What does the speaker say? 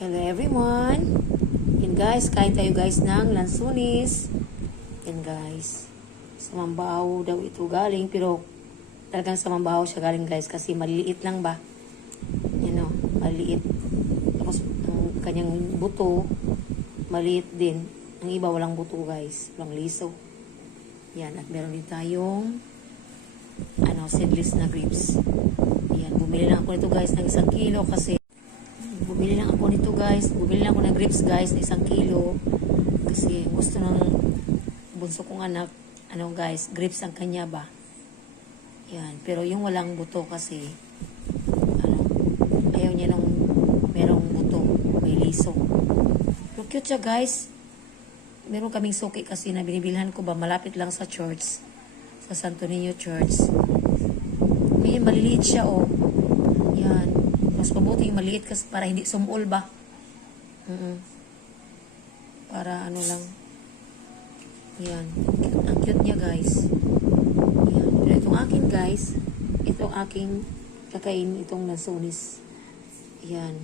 Hello everyone. Yan guys, kain tayo guys ng lansunis. Yan guys. Sa Mambaho daw ito galing, pero talagang sa Mambaho siya galing guys kasi maliliit lang ba. Yan o, maliit. Tapos ang kanyang buto, maliit din. Ang iba walang buto guys, walang liso. Yan, at meron din tayong seedless na grapes. Yan, bumili lang ako nito guys ng 1 kilo kasi bumili lang ako nito guys. Bumili lang ako ng grapes guys na 1 kilo. Kasi gusto ng bunso kong anak, guys, grapes ang kanya ba. Yan. Pero yung walang buto kasi, ayaw niya nung merong buto, may liso. Pero cute siya guys. Meron kaming suki kasi na binibilhan ko ba, malapit lang sa church. Sa Santo Niño Church. Ngayon, maliliit siya oh. Yan. Mas mabuti yung maliit kasi para hindi sumul ba. Para lang. Yan. Ang cute niya guys. Yan. Pero itong akin guys, itong aking kakain itong lansunis. Yan.